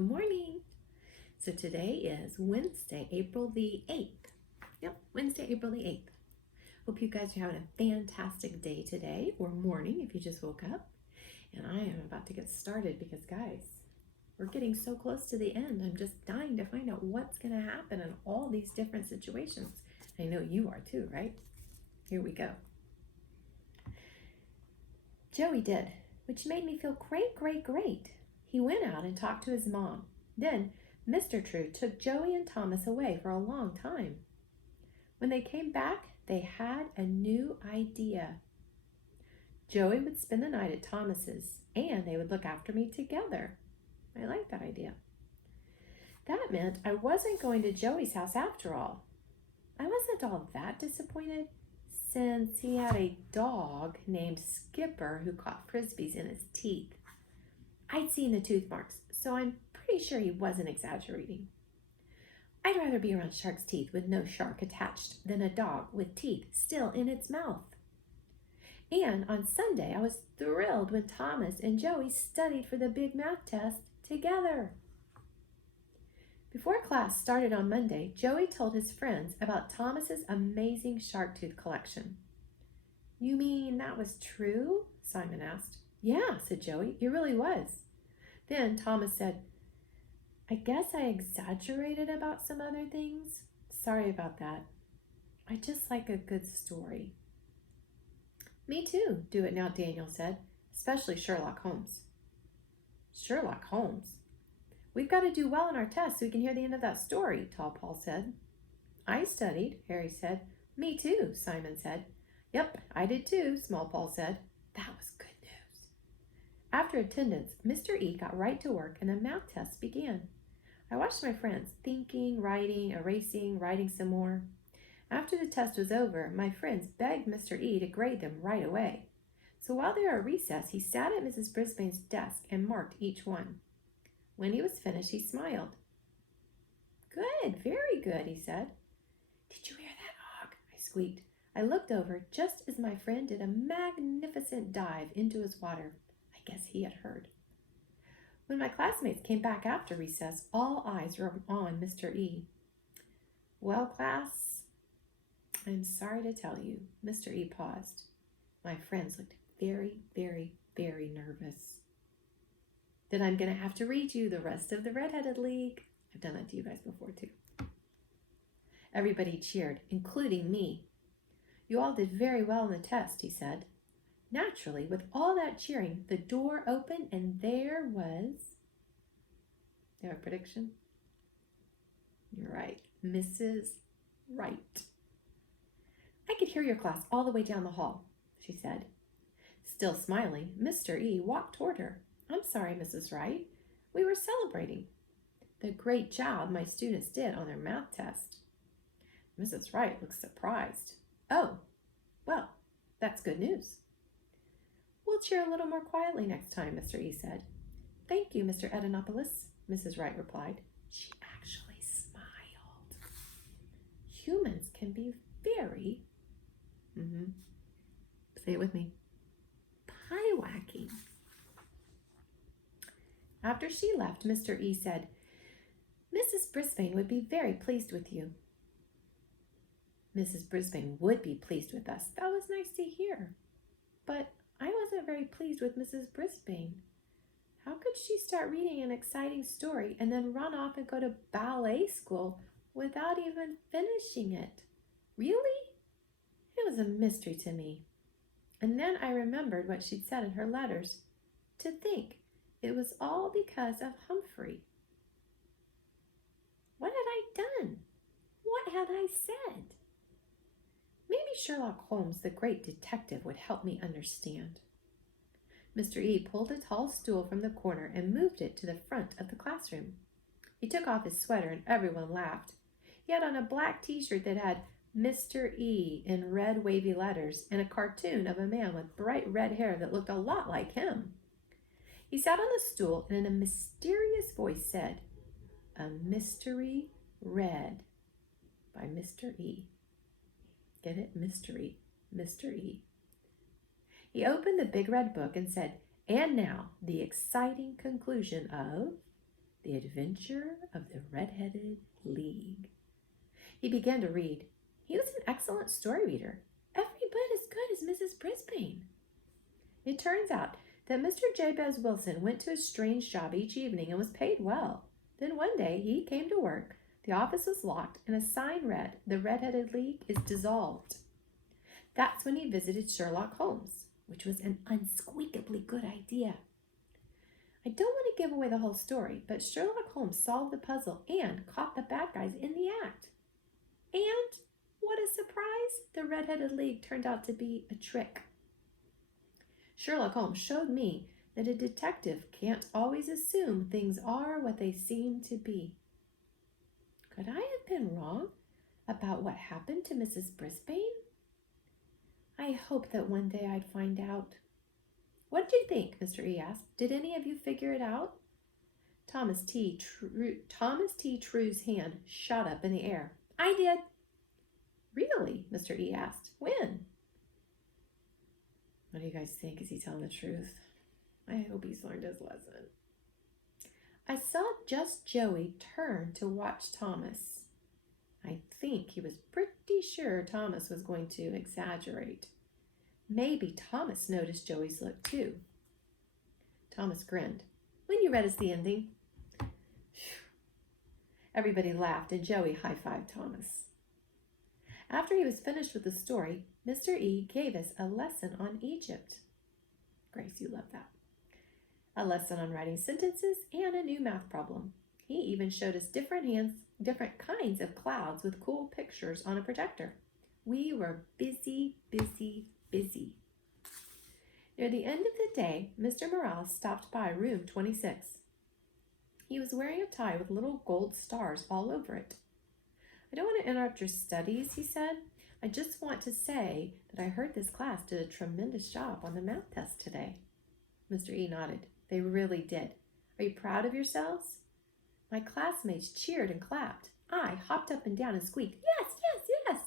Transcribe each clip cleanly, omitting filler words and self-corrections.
Good morning. So today is Wednesday, April the 8th. Yep, Wednesday, April the 8th. Hope you guys are having a fantastic day today, or morning if you just woke up. And I am about to get started because, guys, we're getting so close to the end. I'm just dying to find out what's going to happen in all these different situations. I know you are too, right? Here we go. Joey did, which made me feel great. He went out and talked to his mom. Then Mr. True took Joey and Thomas away for a long time. When they came back, they had a new idea. Joey would spend the night at Thomas's, and they would look after me together. I like that idea. That meant I wasn't going to Joey's house after all. I wasn't all that disappointed, since he had a dog named Skipper who caught frisbees in his teeth. I'd seen the tooth marks, so I'm pretty sure he wasn't exaggerating. I'd rather be around shark's teeth with no shark attached than a dog with teeth still in its mouth. And on Sunday, I was thrilled when Thomas and Joey studied for the big math test together. Before class started on Monday, Joey told his friends about Thomas's amazing shark tooth collection. You mean that was true? Simon asked. Yeah, said Joey, it really was. Then Thomas said, I guess I exaggerated about some other things. Sorry about that. I just like a good story. Me too, do it now, Daniel said, especially Sherlock Holmes. Sherlock Holmes? We've got to do well in our test so we can hear the end of that story, Tall Paul said. I studied, Harry said. Me too, Simon said. Yep, I did too, Small Paul said. That was good news. After attendance, Mr. E got right to work and the math test began. I watched my friends thinking, writing, erasing, writing some more. After the test was over, my friends begged Mr. E to grade them right away. So while they were at recess, he sat at Mrs. Brisbane's desk and marked each one. When he was finished, he smiled. Good, very good, he said. Did you hear that, Og? I squeaked. I looked over just as my friend did a magnificent dive into his water. I guess he had heard. When my classmates came back after recess, all eyes were on Mr. E. Well, class, I'm sorry to tell you, Mr. E paused. My friends looked very nervous. Then I'm going to have to read you the rest of the Redheaded League. I've done that to you guys before too. Everybody cheered, including me. You all did very well in the test, he said. Naturally, with all that cheering, the door opened and there was... You have a prediction? You're right, Mrs. Wright. I could hear your class all the way down the hall, she said. Still smiling, Mr. E walked toward her. I'm sorry, Mrs. Wright. We were celebrating the great job my students did on their math test. Mrs. Wright looked surprised. Oh, well, that's good news. We'll cheer a little more quietly next time, Mr. E said. Thank you, Mr. Edinopoulos, Mrs. Wright replied. She actually smiled. Humans can be very, say it with me, pie-whacking. After she left, Mr. E said, Mrs. Brisbane would be very pleased with you. Mrs. Brisbane would be pleased with us. That was nice to hear. But I wasn't very pleased with Mrs. Brisbane. How could she start reading an exciting story and then run off and go to ballet school without even finishing it? Really? It was a mystery to me. And then I remembered what she'd said in her letters. To think it was all because of Humphrey. What had I done? What had I said? Maybe Sherlock Holmes, the great detective, would help me understand. Mr. E pulled a tall stool from the corner and moved it to the front of the classroom. He took off his sweater and everyone laughed. He had on a black t-shirt that had Mr. E in red wavy letters and a cartoon of a man with bright red hair that looked a lot like him. He sat on the stool and in a mysterious voice said, A Mystery Read by Mr. E. Get it? Mystery. Mr. E. He opened the big red book and said, and now the exciting conclusion of The Adventure of the Red-Headed League. He began to read. He was an excellent story reader, every bit as good as Mrs. Brisbane. It turns out that Mr. Jabez Wilson went to his strange job each evening and was paid well. Then one day he came to work, the office was locked, and a sign read, "The Red-Headed League is dissolved." That's when he visited Sherlock Holmes, which was an unsqueakably good idea. I don't want to give away the whole story, but Sherlock Holmes solved the puzzle and caught the bad guys in the act. And, what a surprise, the Red-Headed League turned out to be a trick. Sherlock Holmes showed me that a detective can't always assume things are what they seem to be. Could I have been wrong about what happened to Mrs. Brisbane? I hoped that one day I'd find out. What did you think? Mr. E asked. Did any of you figure it out? Thomas T. True's hand shot up in the air. I did. Really? Mr. E asked. When? What do you guys think? Is he telling the truth? I hope he's learned his lesson. I saw just Joey turn to watch Thomas. I think he was pretty sure Thomas was going to exaggerate. Maybe Thomas noticed Joey's look too. Thomas grinned. When you read us the ending? Everybody laughed and Joey high-fived Thomas. After he was finished with the story, Mr. E gave us a lesson on Egypt. Grace, you love that. A lesson on writing sentences and a new math problem. He even showed us different kinds of clouds with cool pictures on a projector. We were busy, busy, busy. Near the end of the day, Mr. Morales stopped by room 26. He was wearing a tie with little gold stars all over it. I don't want to interrupt your studies, he said. I just want to say that I heard this class did a tremendous job on the math test today. Mr. E nodded. They really did. Are you proud of yourselves? My classmates cheered and clapped. I hopped up and down and squeaked, yes, yes, yes.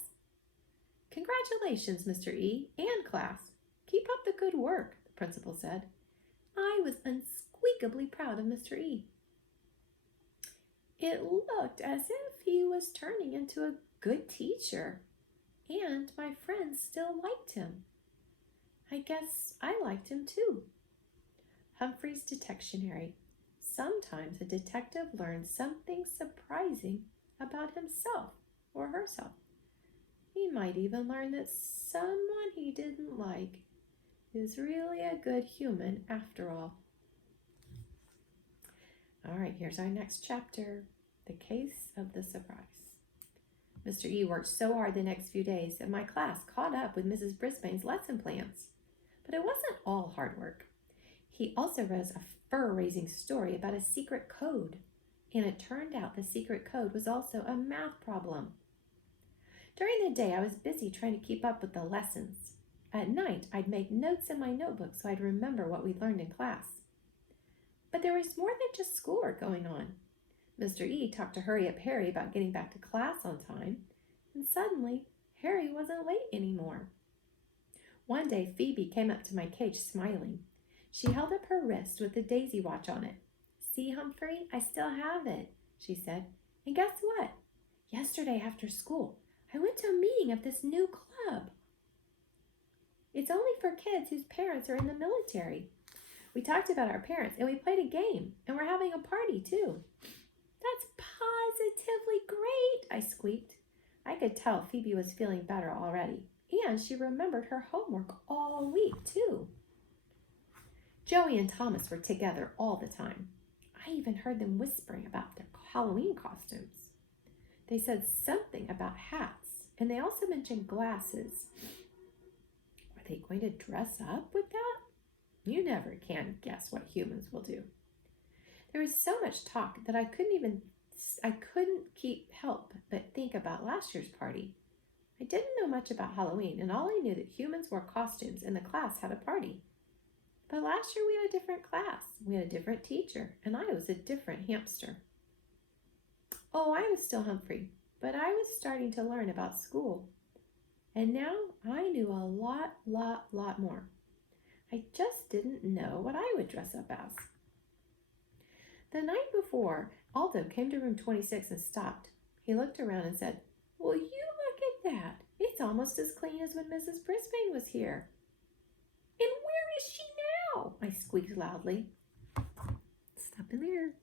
Congratulations, Mr. E, and class. Keep up the good work, the principal said. I was unsqueakably proud of Mr. E. It looked as if he was turning into a good teacher, and my friends still liked him. I guess I liked him too. Humphrey's Detectionary. Sometimes a detective learns something surprising about himself or herself. He might even learn that someone he didn't like is really a good human after all. All right, here's our next chapter, The Case of the Surprise. Mr. E worked so hard the next few days that my class caught up with Mrs. Brisbane's lesson plans. But it wasn't all hard work. He also wrote a fur-raising story about a secret code, and it turned out the secret code was also a math problem. During the day, I was busy trying to keep up with the lessons. At night, I'd make notes in my notebook so I'd remember what we'd learned in class. But there was more than just schoolwork going on. Mr. E talked to Hurry Up Harry about getting back to class on time, and suddenly, Harry wasn't late anymore. One day, Phoebe came up to my cage smiling. She held up her wrist with the daisy watch on it. See, Humphrey, I still have it, she said. And guess what? Yesterday after school, I went to a meeting of this new club. It's only for kids whose parents are in the military. We talked about our parents and we played a game, and we're having a party too. That's positively great, I squeaked. I could tell Phoebe was feeling better already, and she remembered her homework all week too. Joey and Thomas were together all the time. I even heard them whispering about their Halloween costumes. They said something about hats, and they also mentioned glasses. Are they going to dress up with that? You never can guess what humans will do. There was so much talk that I couldn't help but think about last year's party. I didn't know much about Halloween, and all I knew that humans wore costumes and the class had a party. But last year we had a different class, we had a different teacher, and I was a different hamster. Oh, I was still Humphrey, but I was starting to learn about school. And now I knew a lot more. I just didn't know what I would dress up as. The night before, Aldo came to room 26 and stopped. He looked around and said, "Will you look at that? It's almost as clean as when Mrs. Brisbane was here." "And where is she now?" I squeaked loudly. Stop in there.